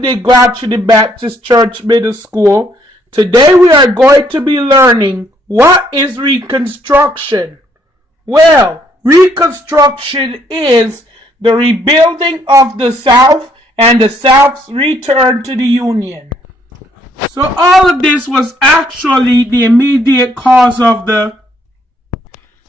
with the Grouch City Baptist Church Middle School. Today we are going to be learning what is Reconstruction. Well, Reconstruction is the rebuilding of the South and the South's return to the Union. So all of this was actually the immediate cause of the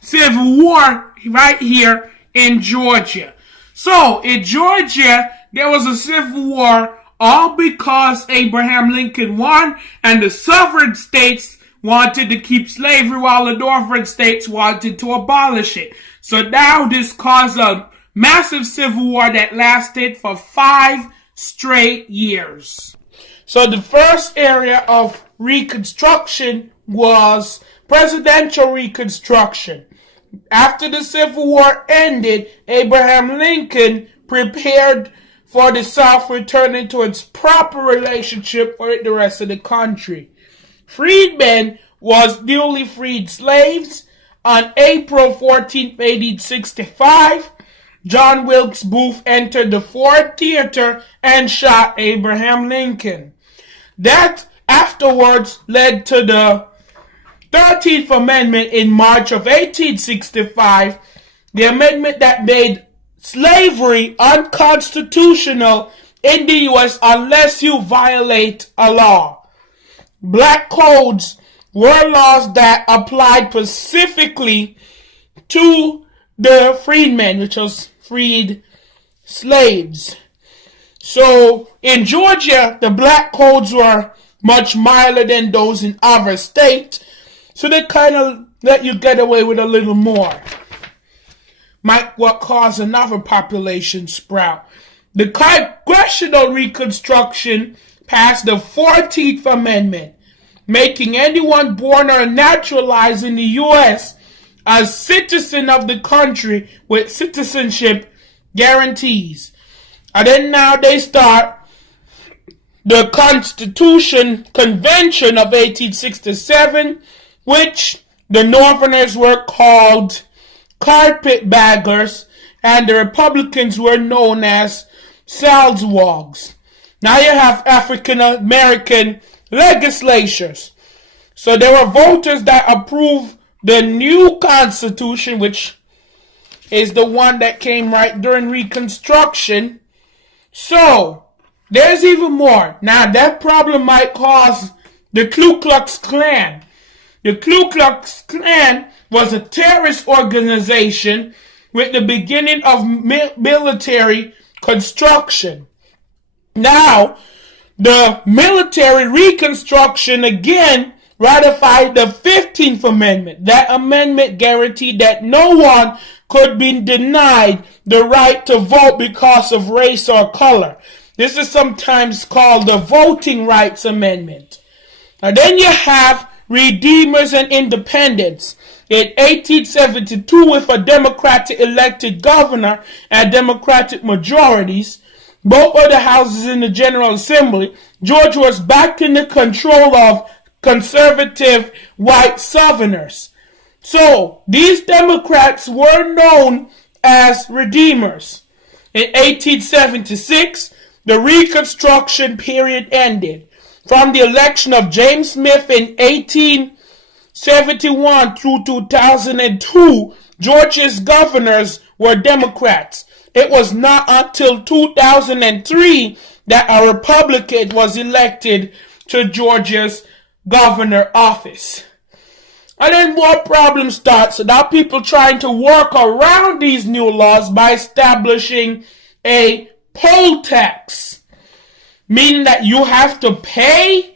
Civil War right here in Georgia. So in Georgia, there was a Civil War all because Abraham Lincoln won and the southern states wanted to keep slavery while the northern states wanted to abolish it. So now this caused a massive civil war that lasted for 5 straight years. So the first area of Reconstruction was presidential Reconstruction. After the Civil War ended, Abraham Lincoln prepared for the South returning to its proper relationship with the rest of the country. Freedmen was newly freed slaves. On April 14, 1865, John Wilkes Booth entered the Ford Theater and shot Abraham Lincoln. That afterwards led to the 13th Amendment in March of 1865, the amendment that made slavery unconstitutional in the U.S. unless you violate a law. Black codes were laws that applied specifically to the freedmen, which was freed slaves. So in Georgia, the black codes were much milder than those in other states. So they kind of let you get away with a little more. Might what cause another population sprout. The Congressional Reconstruction passed the 14th Amendment, making anyone born or naturalized in the U.S. a citizen of the country with citizenship guarantees. And then now they start the Constitution Convention of 1867, which the Northerners were called carpetbaggers, and the Republicans were known as salswogs. Now you have African American legislatures. So there were voters that approved the new Constitution, which is the one that came right during Reconstruction. So there's even more. Now that problem might cause the Ku Klux Klan. The Ku Klux Klan was a terrorist organization with the beginning of military construction. Now, the military reconstruction again ratified the 15th Amendment. That amendment guaranteed that no one could be denied the right to vote because of race or color. This is sometimes called the Voting Rights Amendment. And then you have Redeemers and Independents. In 1872, with a Democratic elected governor and Democratic majorities, both of the houses in the General Assembly, Georgia was back in the control of conservative white Southerners. So, these Democrats were known as Redeemers. In 1876, the Reconstruction period ended. From the election of James Smith in 1871 through 2002, Georgia's governors were Democrats. It was not until 2003 that a Republican was elected to Georgia's governor office. And then more problems start. So now people trying to work around these new laws by establishing a poll tax, meaning that you have to pay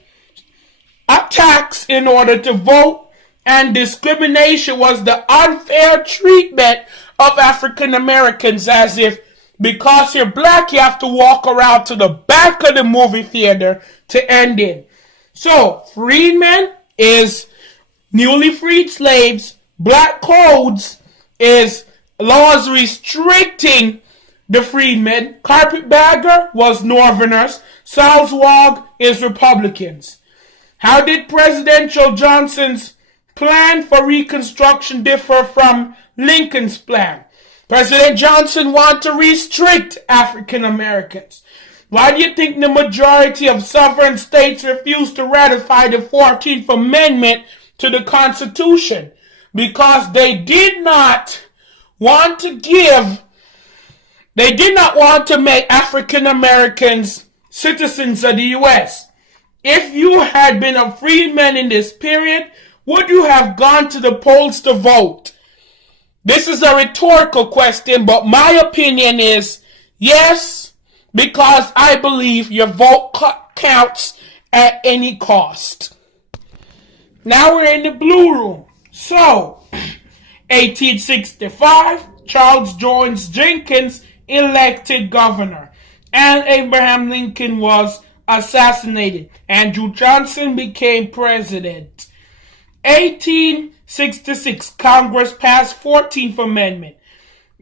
a tax in order to vote, and discrimination was the unfair treatment of African Americans, as if because you're black you have to walk around to the back of the movie theater to end in. So, freedmen is newly freed slaves, black codes is laws restricting the freedmen, carpetbagger was Northerners, salswog is Republicans. How did Presidential Johnson's plan for Reconstruction differ from Lincoln's plan? President Johnson wanted to restrict African Americans. Why do you think the majority of sovereign states refused to ratify the 14th Amendment to the Constitution? Because they did not want to make African Americans citizens of the U.S. If you had been a freedman in this period, would you have gone to the polls to vote? This is a rhetorical question, but my opinion is yes, because I believe your vote counts at any cost. Now we're in the blue room. So, 1865, Charles Jones Jenkins elected governor, and Abraham Lincoln was assassinated. Andrew Johnson became president. 1866, Congress passed 14th Amendment.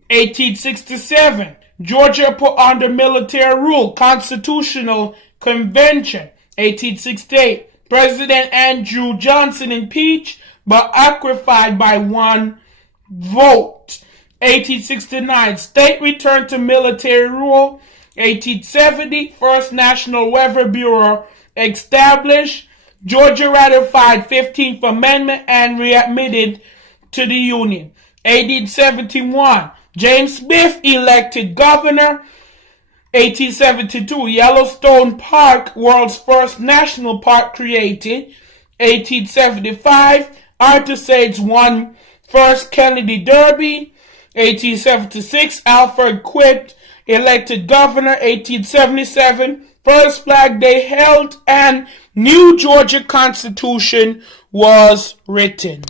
1867, Georgia put under military rule, Constitutional Convention. 1868, President Andrew Johnson impeached but acquitted by one vote. 1869, state returned to military rule. 1870, first National Weather Bureau established. Georgia ratified 15th Amendment and readmitted to the Union. 1871, James Smith elected governor. 1872, Yellowstone Park, world's first national park, created. 1875, Arthur Sage won first Kennedy Derby. 1876, Alfred Quitt elected governor. 1877, first Flag Day held and new Georgia Constitution was written.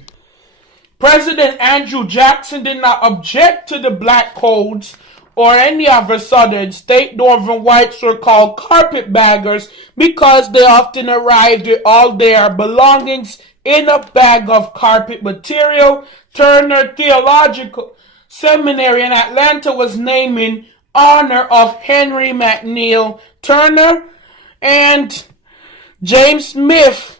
President Andrew Jackson did not object to the black codes or any other southern state. Northern whites were called carpetbaggers because they often arrived with all their belongings in a bag of carpet material. Turner Theological Seminary in Atlanta was named in honor of Henry McNeil Turner, and James Smith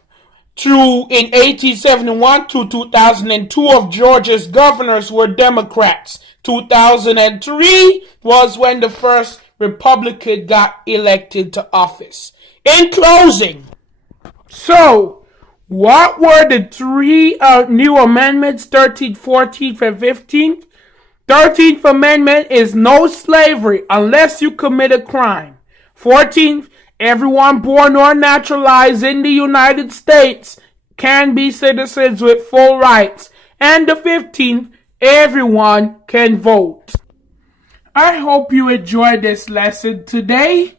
in 1871 to 2002 of Georgia's governors were Democrats. 2003 was when the first Republican got elected to office. In closing, so what were the three new amendments, 13th, 14th, and 15th? 13th Amendment is no slavery unless you commit a crime. 14th, everyone born or naturalized in the United States can be citizens with full rights. And the 15th, everyone can vote. I hope you enjoyed this lesson today.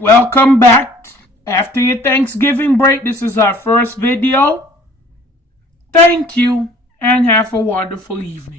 Welcome back. After your Thanksgiving break, this is our first video. Thank you and have a wonderful evening.